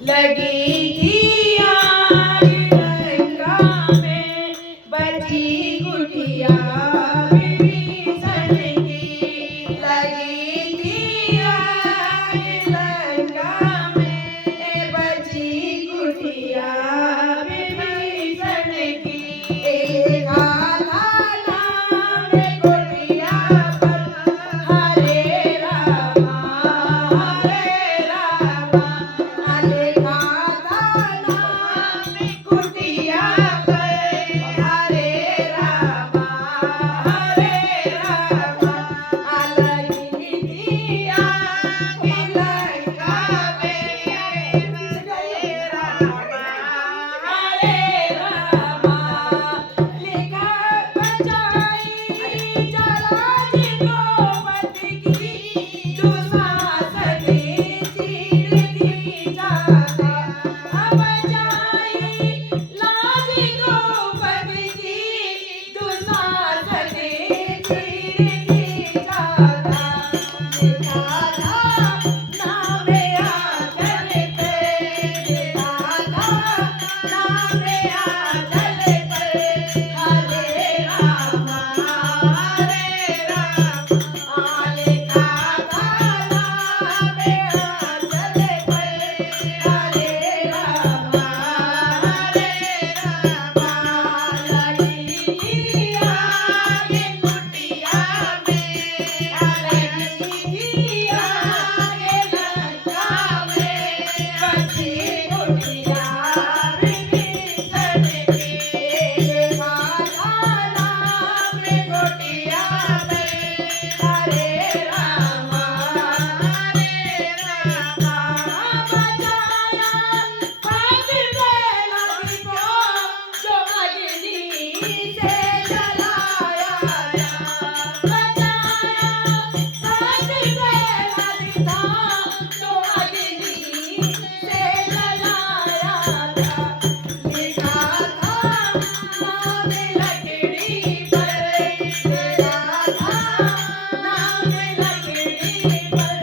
लगी थी आग लंका में, बची कुटिया विभीषण की। लगी थी आग लंका में, बची कुटिया विभीषण की। एक आधा नाम कुटिया पर, हरे रामा हरे रामा। लिखा था नाम कुटिया पर, हरे रामा हरे रामा। लगी थी आग लंका में, हरे रामा हरे रामा। लिखा बचाई जला द्रौपदी की, दुशासन चीर दी जाता। बचाई लाज द्रौपदी की, दुशासन चीर दी जाता। लिखा था नाम आंचल पे, लिखा था नाम आंचल पे, हरे रामा हरे रामा। लिखा था नाम आंचल पे, हरे रामा हरे रामा। लगी थी आग कुटिया में, लगी थी आग लंका में, बची कुटिया विभीषण की। लिखा था नाम कुटिया में, हरे रामा हरे रामा। बचाया हाथ बैलागी को, जो अग्नि से जलाया था। बचाया हाथ बैलागी था, जो अग्नि से जलाया था। लिखा था नाम लकड़ी पर, लिखा था नाम लकड़ी पर,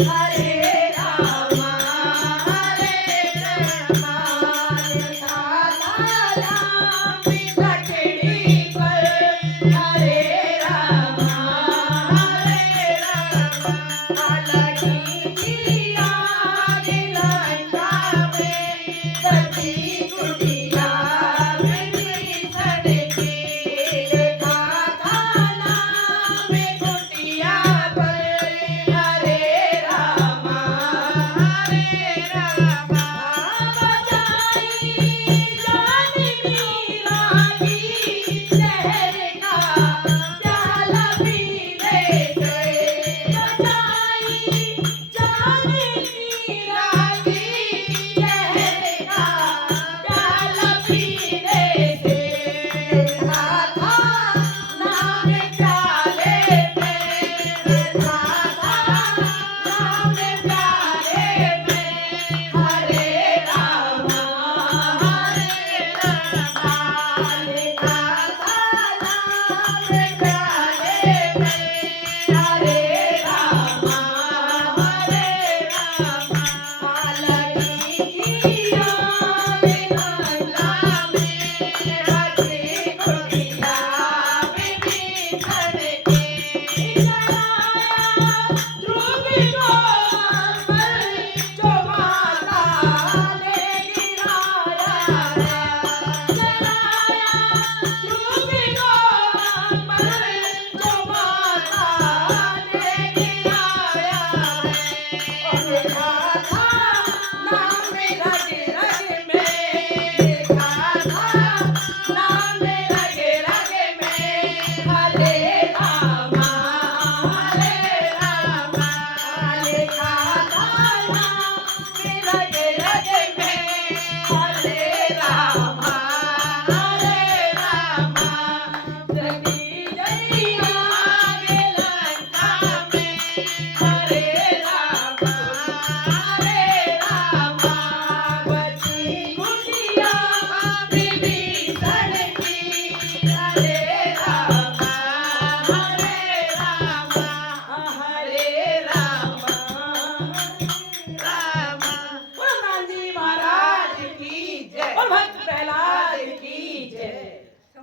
हरे रामा हरे रामा। लिखा था नाम लकड़ी पर, हरे रामा हरे रामा। लगी थी आग लंका में, बची कुटिया विभीषण की। लिखा था नाम कुटिया पर, हरे रामा हरे रामा। बचाई जान मीरा की, जहर का प्याला पीने से। बचाई जान मीरा की, जहर का प्याला पीने से। लिखा था नाम प्याले में, लिखा था नाम प्याले में, हरे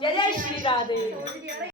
जय जय श्री राधे